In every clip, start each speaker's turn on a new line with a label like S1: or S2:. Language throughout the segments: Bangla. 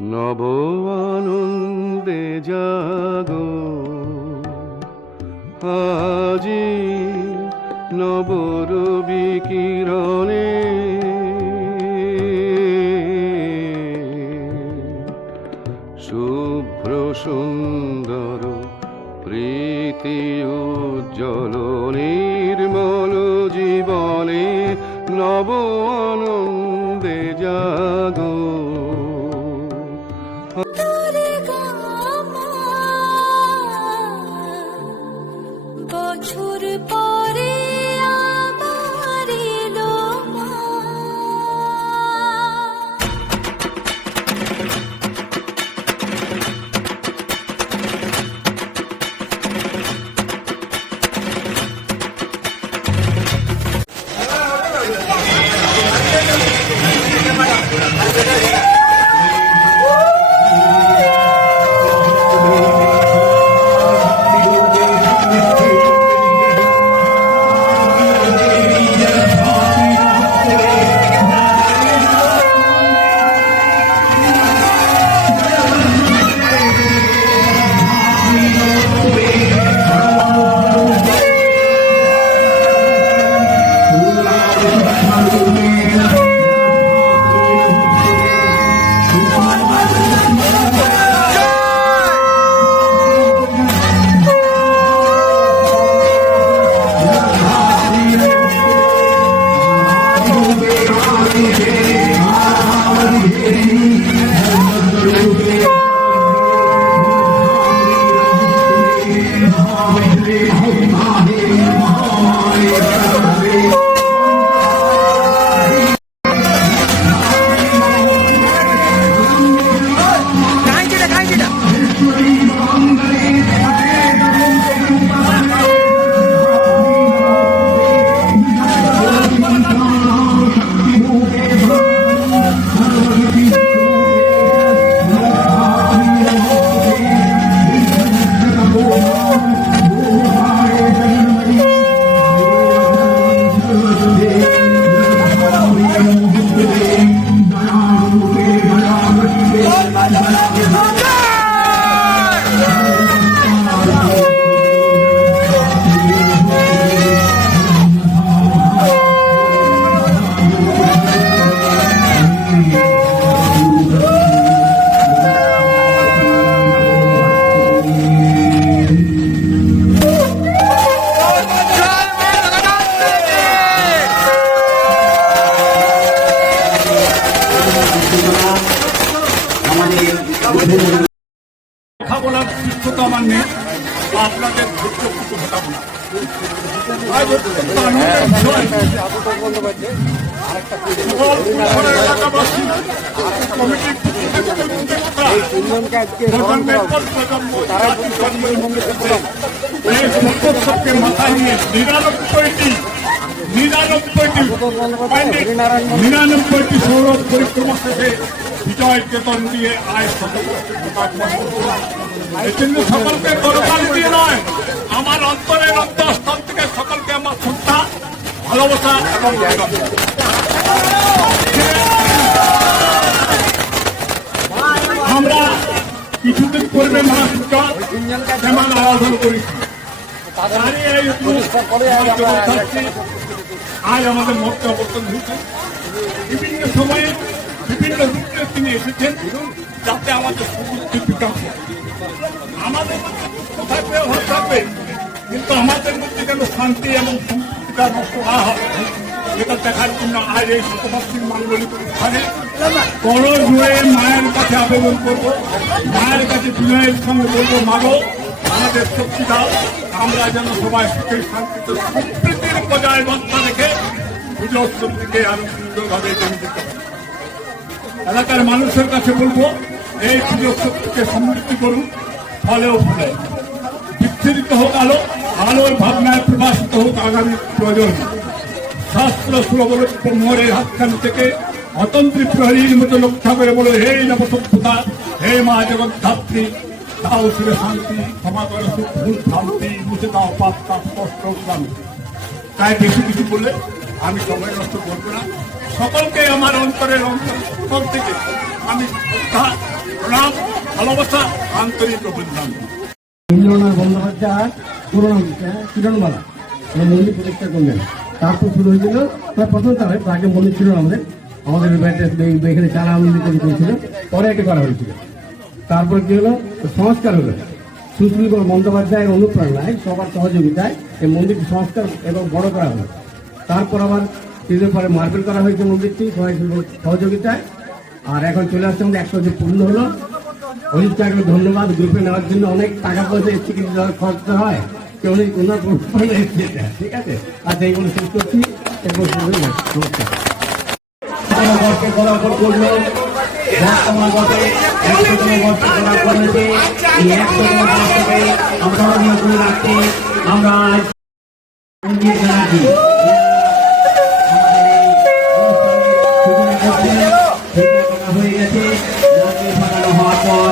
S1: নব আনন্দে জাগো। আজি নব রবি কিরণে। শুভ্র সুন্দর প্রীতি উজ্জ্বল নির্মল জীবনে নব
S2: এই মাথায় নিয়ে নিরানব্বইটি নিরানব্বইটি নিরানব্বইটি সৌরভ পরিক্রমা শেষে বিজয় চেতন দিয়ে আয় এই জন্য সকলকে গরকাল দিয়ে নয় আমার অন্তরের অন্তঃস্থল থেকে সকলকে আমার শ্রদ্ধা ভালোবাসা এবং ভালোবাসা। আমরা কিছুদিন মা দুর্গা যেমন আরাধন করেছি আজ আমাদের মত অবর্তন হয়েছে। বিভিন্ন সময়ে বিভিন্ন রূপে তিনি এসেছেন যাতে আমাদের সুবুদ্ধি বিকাশ হয়। আমাদের থাকবে থাকবে, কিন্তু আমাদের মধ্যে কেন শান্তি এবং সম্পৃক্ততা নষ্ট না হয়। এটা দেখার জন্য আজ এই শতবার্ষিক মাঙ্গলিক অনুষ্ঠানে বড় জুড়ে মায়ের কাছে আবেদন করব। মায়ের কাছে বিনয়ের সঙ্গে বলব, মাগো, আমাদের শক্তি দাও। আমরা যেন সবাই সুখে, শান্তিতে, সম্প্রীতির বজায় বার্তা রেখে পুজো উৎসবটিকে আরও সুন্দরভাবে জমি এলাকার মানুষের কাছে বলব, এই পুজো উৎসবটিকে সমৃদ্ধি করুন, ফলেও ফুলে। বিচ্ছিন্ন হোক আলো, আলোর ভাবনায় প্রকাশিত হোক আগামী প্রয়োজন শাস্ত্র সুরবলক্ষ মোহরের হাতখানি থেকে অতন্ত্রী প্রহরীর মতো রক্ষা করে বলো, হে নবসভ্যতা, হে মা জগদ্ধাত্রী, দাও শিবে শান্তি, ক্ষমা করো ভুল ভ্রান্তি, মুছে দাও পাপ, তাপ, কষ্ট তাই বেশি কিছু বললে আমি সময় নষ্ট করব না। সকলকে আমার অন্তরের অন্তর থেকে আমি শ্রদ্ধা, প্রণাম, ভালোবাসা, আন্তরিক অভিনন্দন।
S3: ইন্দ্রনাথ বন্দ্যোপাধ্যায় পুরোনো কিরণমালা। মন্দির প্রতিষ্ঠা করলেন। তারপর শুরু হয়েছিল। তার প্রথম তাহলে আগে মন্দির ছিল আমাদের। আমাদের এখানে চারা মন্দির তৈরি করেছিল পরে এটি করা হয়েছিল। তারপর কি হলো? সংস্কার হলো। সুশীল বন্দ্যোপাধ্যায়ের অনুপ্রেরণায় সবার সহযোগিতায় এই মন্দিরটি সংস্কার এবং বড় করা হলো। তারপর আবার কিছুদিন পরে মার্বেল করা হয়েছে মন্দিরটি, সবাই সহযোগিতায়। আর এখন চলে আসছে আমাদের একশো পূর্ণ হলো। অনেক টাকা ধন্যবাদ, গ্রুপে নেওয়ার জন্য অনেক টাকা পয়সা, চিকিৎসা খরচ হয়। ঠিক আছে? আচ্ছা এইগুলো শেষ করছি এরপর নমস্কার। আমরা হয়ে গেছে। হওয়ার পর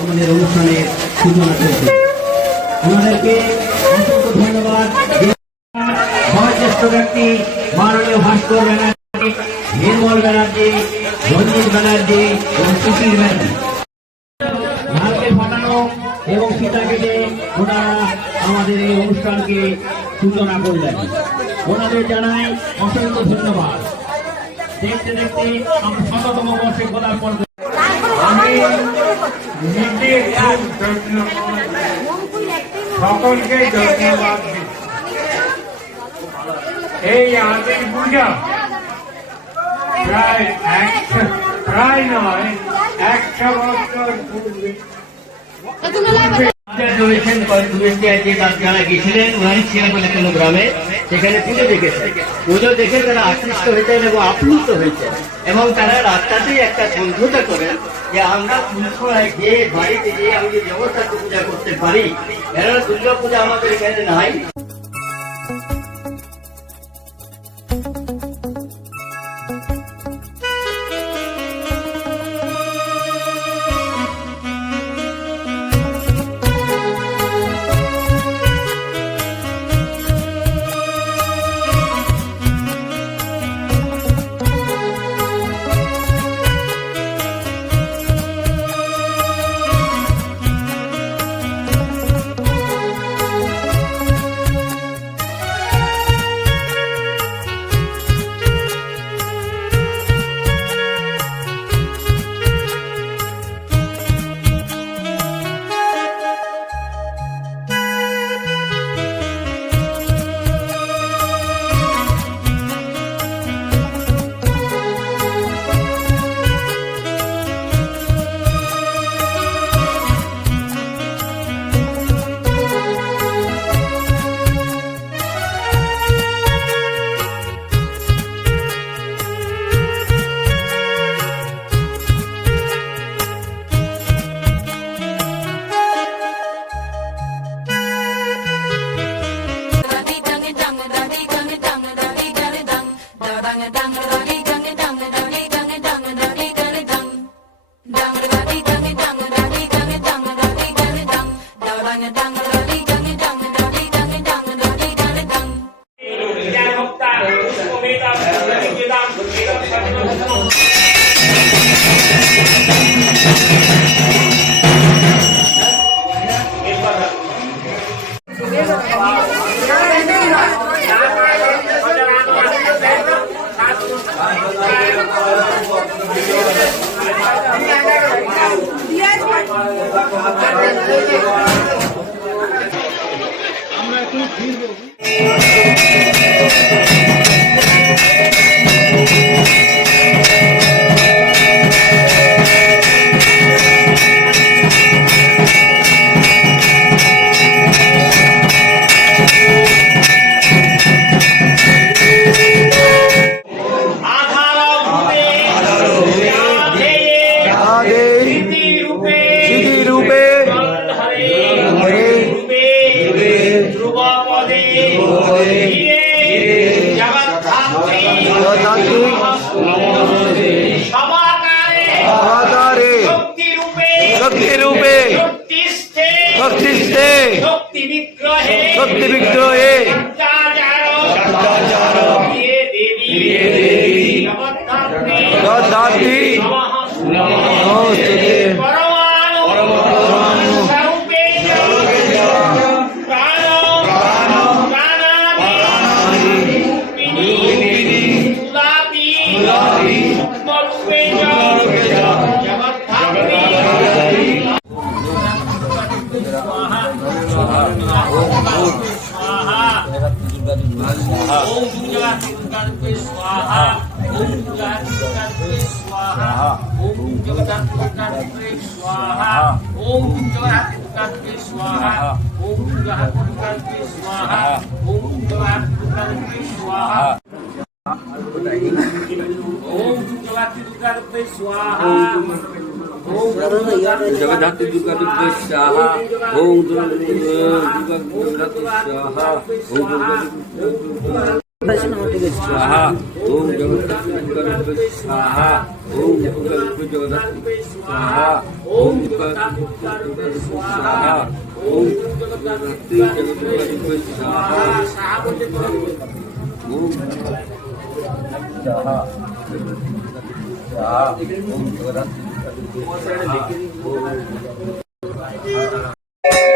S3: আমাদের অনুষ্ঠানের সূচনা করছে ওনাদেরকে অসংখ্য ধন্যবাদ। বয়োজ্যেষ্ঠ ব্যক্তি মাননীয় ভাস্কর ব্যানার্জি, নির্মল ব্যানার্জি, রঞ্জিত ব্যানার্জি এবং সুশীল ব্যানার্জি। ধানকে ফাটানো এবং সীতা কেটে ওনারা আমাদের এই অনুষ্ঠানকে সূচনা করলেন। ওনাদের জানাই অসংখ্য ধন্যবাদ। দেখতে দেখতে আমরা শততম বর্ষে পর
S2: আমি নিজে সকলকে ধন্যবাদ। এই আদির পূজা। প্রায় একশো প্রায় নয় একশো বছর পূর্বে।
S3: রয়েছেন কয়েক দু একটি আর তার যারা গেছিলেন ওনারই ছিলেন বলে কোনো গ্রামে। সেখানে পুজো দেখেছেন। পুজো দেখে তারা আকৃষ্ট হয়েছেন এবং আপ্লুত হয়েছেন, এবং তারা রাস্তাতেই একটা সমঝোতা করেন যে আমরা পুজোয় গিয়ে বাড়িতে গিয়ে আমি যে ব্যবস্থাকে পূজা করতে পারি কেননা দুর্গা পূজা আমাদের এখানে নাই।
S4: ओम जवाहर स्वाहा, ओम जवाहर स्वाहा, ओम जवाहर स्वाहा। ओम जवाहर स्वाहा जगदाति दुर्गा दुर्गा ओम दुर्गा दुर्गा स्वाहा, ओम दुर्गा स्वाहा, ओम जगदाति दुर्गा दुर्गा ओम दुर्गा जगदाति
S5: स्वाहा। ओम जगदात्मकारूपे स्वाहा ओम जगदात्मकारूपे स्वाहा स्वाहा बोलते करो ओम स्वाहा स्वाहा ओम जगदात्मकारूपे स्वाहा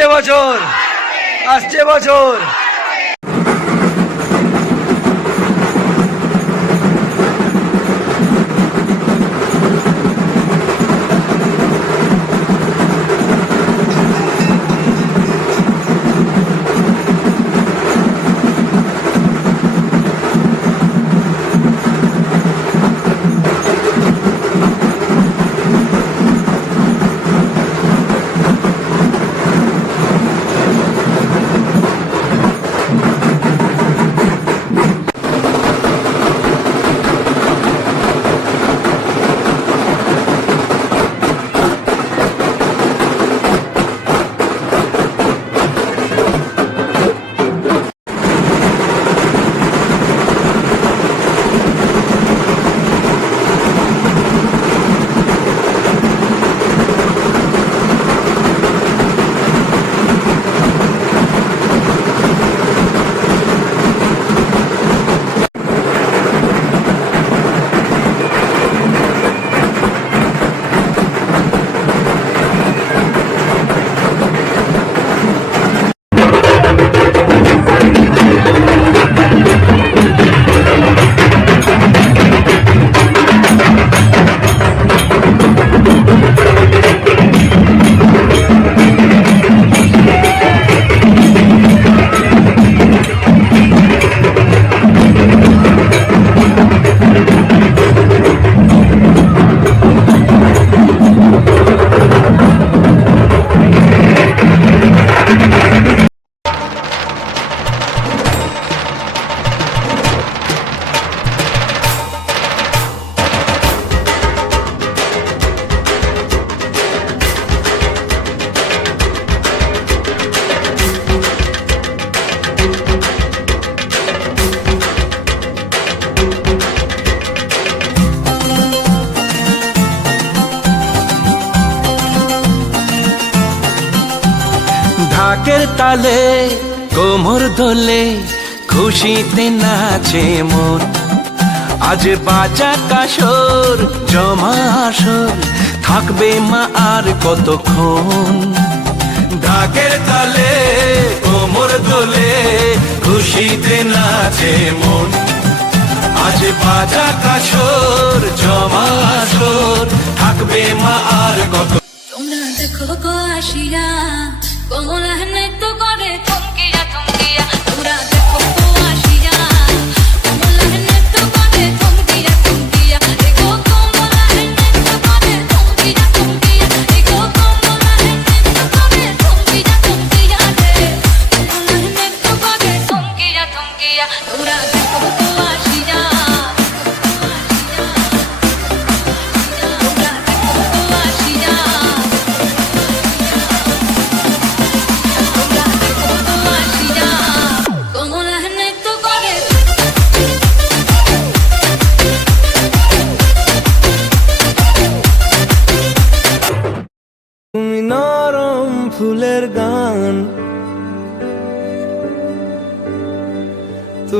S5: আসছে বছর। আসছে বছর।
S6: ঢাকের তালে, কোমর দোলে খুশিতে নাচে মন। আজ বাজা কাসর জমা আসর, থাকবে মা আর কতক্ষণ? ঢাকের তালে, কোমর দোলে খুশিতে নাচে মন। আজ বাজা কাসর জমা আসর, থাকবে মা আর কত
S7: তোমরা দেখো গো কমলা নৃত্য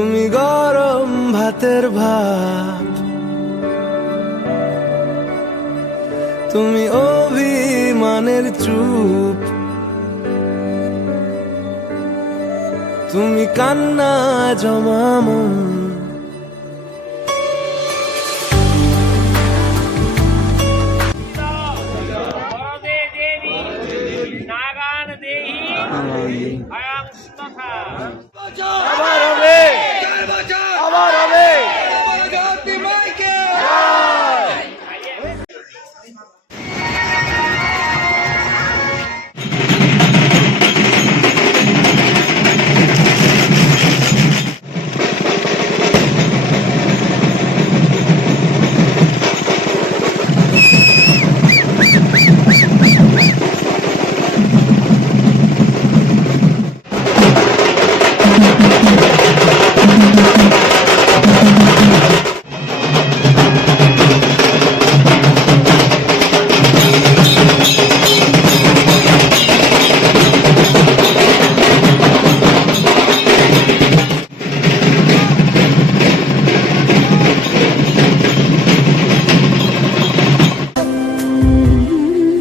S6: তুমি গরম ভাতের ভাত। তুমি অভিমানের চুপ। তুমি কান্না জমামন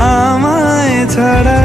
S5: আমায় ছাড়া